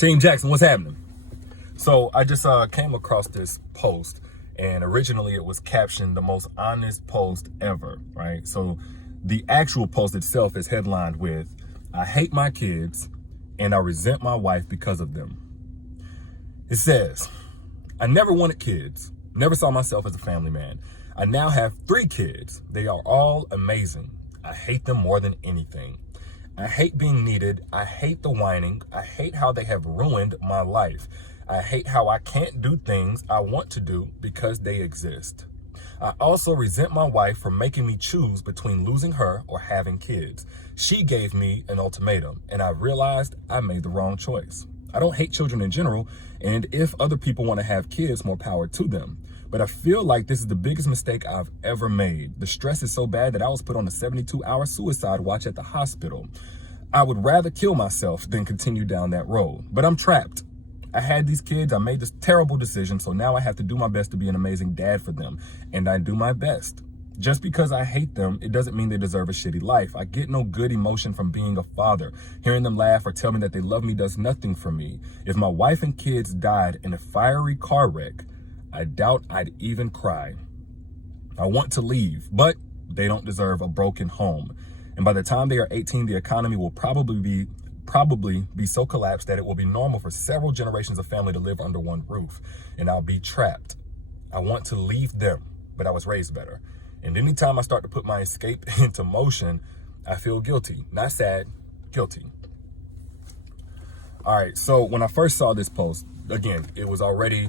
Team Jackson, what's happening? So I just came across this post, and originally it was captioned the most honest post ever, right? So the actual post itself is headlined with, I hate my kids and I resent my wife because of them. It says, I never wanted kids, never saw myself as a family man. I now have 3 kids. They are all amazing. I hate them more than anything. I hate being needed. I hate the whining. I hate how they have ruined my life. I hate how I can't do things I want to do because they exist. I also resent my wife for making me choose between losing her or having kids. She gave me an ultimatum, and I realized I made the wrong choice. I don't hate children in general, and if other people want to have kids, more power to them. But I feel like this is the biggest mistake I've ever made. The stress is so bad that I was put on a 72-hour suicide watch at the hospital. I would rather kill myself than continue down that road, but I'm trapped. I had these kids, I made this terrible decision, so now I have to do my best to be an amazing dad for them, and I do my best. Just because I hate them, it doesn't mean they deserve a shitty life. I get no good emotion from being a father. Hearing them laugh or tell me that they love me does nothing for me. If my wife and kids died in a fiery car wreck, I doubt I'd even cry. I want to leave, but they don't deserve a broken home. And by the time they are 18, the economy will probably be so collapsed that it will be normal for several generations of family to live under one roof. And I'll be trapped. I want to leave them, but I was raised better. And anytime I start to put my escape into motion, I feel guilty. Not sad, guilty. All right, so when I first saw this post, again, it was already,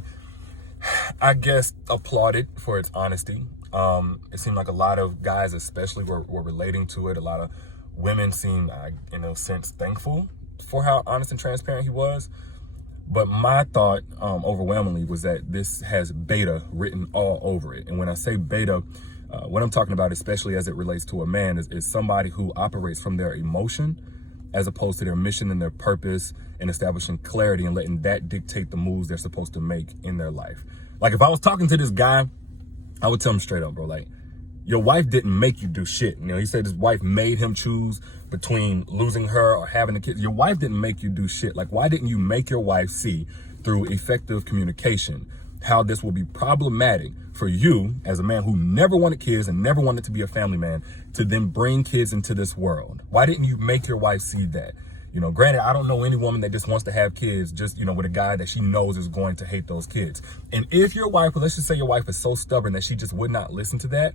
I guess, applauded for its honesty. It seemed like a lot of guys especially were relating to it. A lot of women seemed, in a sense, thankful for how honest and transparent he was. But my thought overwhelmingly was that this has beta written all over it. And when I say beta, what I'm talking about, especially as it relates to a man, is somebody who operates from their emotion as opposed to their mission and their purpose, and establishing clarity and letting that dictate the moves they're supposed to make in their life. Like if I was talking to this guy, I would tell him straight up, bro, like, your wife didn't make you do shit. You know, he said his wife made him choose between losing her or having a kid. Your wife didn't make you do shit. Like, why didn't you make your wife see through effective communication how this will be problematic for you as a man who never wanted kids and never wanted to be a family man to then bring kids into this world? Why didn't you make your wife see that? You know, granted, I don't know any woman that just wants to have kids just, you know, with a guy that she knows is going to hate those kids. And if your wife, let's just say your wife is so stubborn that she just would not listen to that,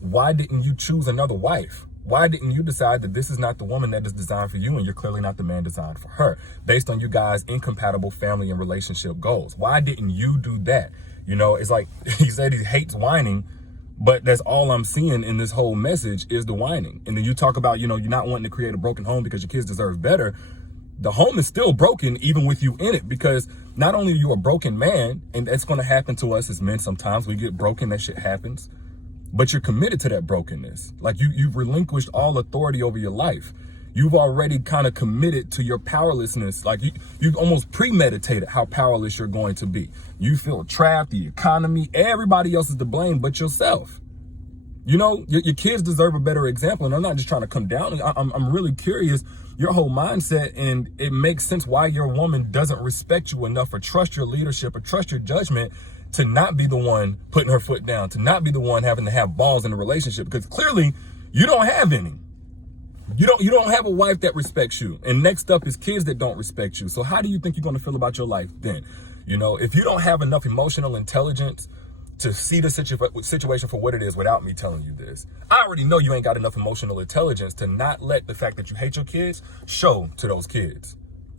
why didn't you choose another wife? Why didn't you decide that this is not the woman that is designed for you and you're clearly not the man designed for her based on you guys' incompatible family and relationship goals? Why didn't you do that? You know, it's like he said he hates whining, but that's all I'm seeing in this whole message is the whining. And then you talk about, you know, you're not wanting to create a broken home because your kids deserve better. The home is still broken even with you in it, because not only are you a broken man, and that's going to happen to us as men sometimes, we get broken, that shit happens, but you're committed to that brokenness. Like you've relinquished all authority over your life. You've already kind of committed to your powerlessness. Like you've almost premeditated how powerless you're going to be. You feel trapped, the economy, everybody else is to blame but yourself. You know, your kids deserve a better example. And I'm not just trying to come down. I'm really curious, your whole mindset, and it makes sense why your woman doesn't respect you enough or trust your leadership or trust your judgment to not be the one putting her foot down, to not be the one having to have balls in a relationship, because clearly you don't have any. You don't have a wife that respects you. And next up is kids that don't respect you. So how do you think you're going to feel about your life then? You know, if you don't have enough emotional intelligence to see the situation for what it is without me telling you this, I already know you ain't got enough emotional intelligence to not let the fact that you hate your kids show to those kids.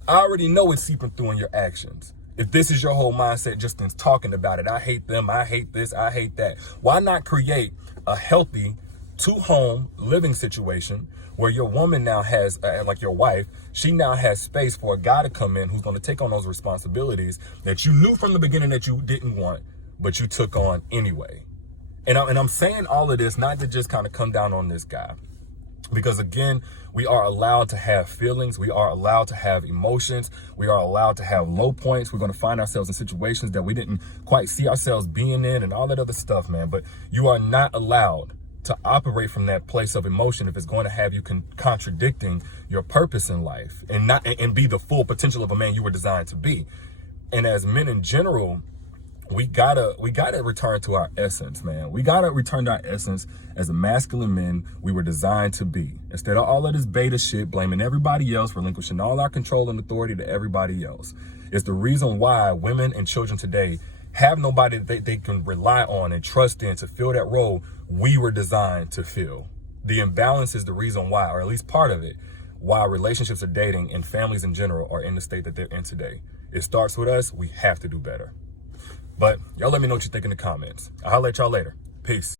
I already know it's seeping through in your actions. If this is your whole mindset just in talking about it, I hate them, I hate this, I hate that, why not create a healthy 2-home living situation where your woman now has, like your wife, she now has space for a guy to come in who's going to take on those responsibilities that you knew from the beginning that you didn't want, but you took on anyway. And I'm saying all of this not to just kind of come down on this guy, because again, we are allowed to have feelings. We are allowed to have emotions. We are allowed to have low points. We're going to find ourselves in situations that we didn't quite see ourselves being in and all that other stuff, man. But you are not allowed to operate from that place of emotion if it's going to have you contradicting your purpose in life and be the full potential of a man you were designed to be. And as men in general, we gotta return to our essence, man. We gotta return to our essence as the masculine men we were designed to be. Instead of all of this beta shit, blaming everybody else, relinquishing all our control and authority to everybody else. It's the reason why women and children today have nobody that they can rely on and trust in to fill that role we were designed to fill. The imbalance is the reason why, or at least part of it, why relationships are dating and families in general are in the state that they're in today. It starts with us. We have to do better. But y'all let me know what you think in the comments. I'll holler at y'all later. Peace.